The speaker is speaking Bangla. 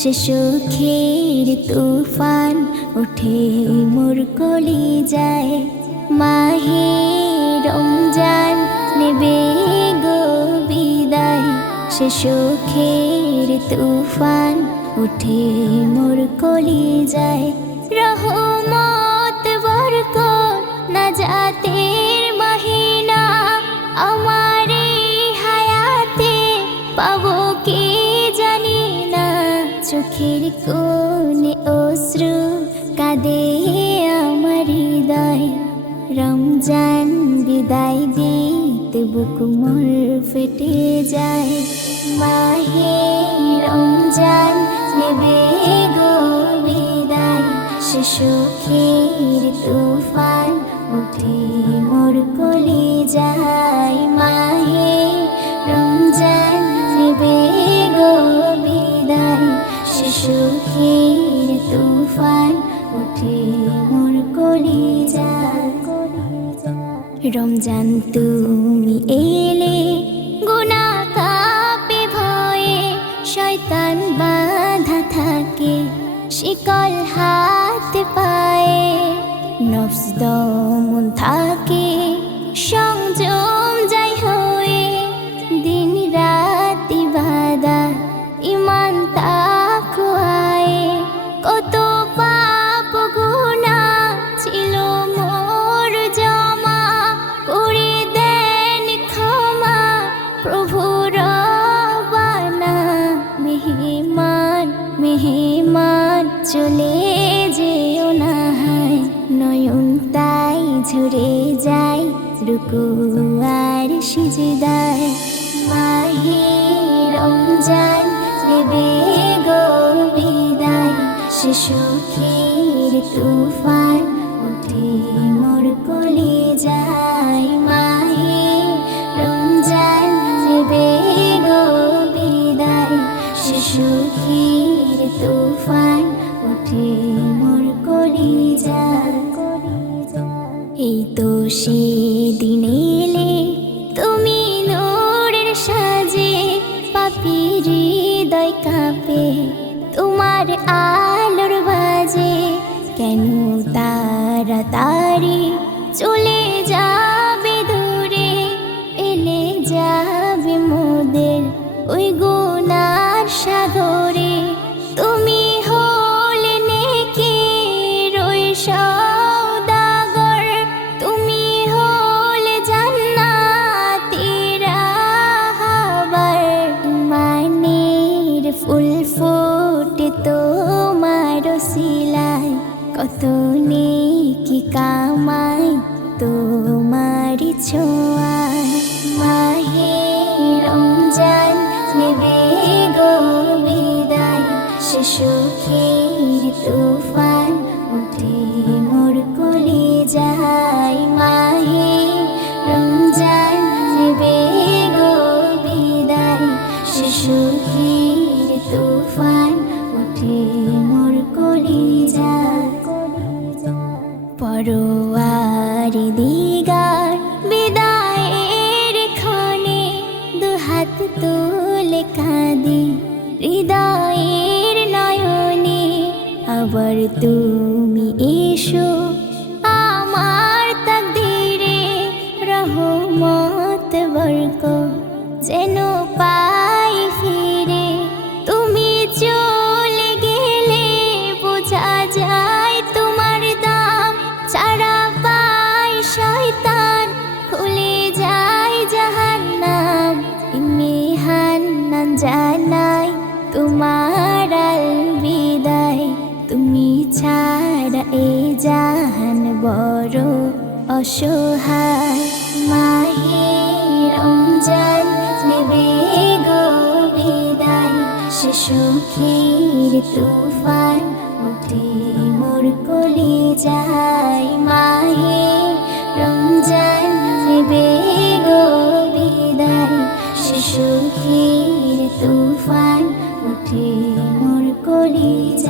সে সুখের তুফান উঠে মোর কলিজায়। মাহে রমজান নেবে গো বিদায়, সে সুখের তুফান উঠে মোর কলিজায়। রহমত বরকত নাজাতের মহিনা আমার এই হায়াতে পাবো কি জানি না। চোখের কোণে অশ্রু কাঁদে আমার হৃদয়, রমজান বিদায় দিতে বুক মোর ফেটে যায়। মাহে রমজান নেবে গো বিদায়, সে সুখের তুফান উঠে মোর কলিজায়। মাহে রমজান নেবে গো বিদায়, সে সুখের তুফান উঠে মোর কলিজায়। রমজান তুমি এলে গুনাহ কাঁপে ভয়ে, শয়তান বাঁধা থাকে শিকল হাতে পায়ে। নফস দমন থাকে সংযম যাই হয়ে, দিন রাত ইবাদত ঈমান তাকওয়ায়। কত পাপ গুনাহ ছিল মোর জমা, করে দেন ক্ষমা প্রভু রব্বানা। মেহমান মেহমান চলে যেও না হায়, নয়ন তাই ঝরে যায় রুকু আর সিজদায়। মাহে রমজান নেবে গো বিদায়, সে সুখের তুফান উঠে মোর কলিজায়। মাহে রমজান নেবে গো বিদায়, সে সুখের তুফান উঠে মোর কলিজায়। এই তো সেদিন এলে তুমি নূরের সাজে, পাপীর হৃদয় কাঁপে তোমার আলোর বাজে। কেন তাড়াতাড়ি চলে যাবে দূরে, এলে যাবে মোদের ওই গুনার সাগরে। তুমি হলে নেকির ওই সওদাগর, তুমি হলে জান্নাতের রাহবার। মানের ফুল ফোটে তোমার ওসিলায়, কত নেকি কামাই তোমার ছোঁয়ায়। মাহে রমজান নেবে গো বিদায়, সে সুখের তুফান উঠে মোর কলিজায়। মাহে রমজান নেবে গো বিদায়, সে সুখের তুফান উঠে মোর কলিজায়। পরোয়ারি দিগার বিদায়ের ক্ষণে দুহাত তুলে কাঁদি হৃদয়ের নয়নে। আবার তুমি এসো আমার তাকদীরে, রহমত বরকত যেন পাই ফিরে। তুমি চলে গেলে বোঝা যায় তোমার দাম, ছাড়া পায় শয়তান খুলে যায় জাহান্নাম। মেহান্নান জানাই তোমার আল বিদায়, তুমি ছাড়া এ জাহান বড় অসহায়। মাহে রমজান নেবে গো বিদায়, সে সুখের তুফান উঠে মোর কলিজায়। মাহে রমজান নেবে গো বিদায়, সে সুখের তুফান উঠে মোর কলিজায়।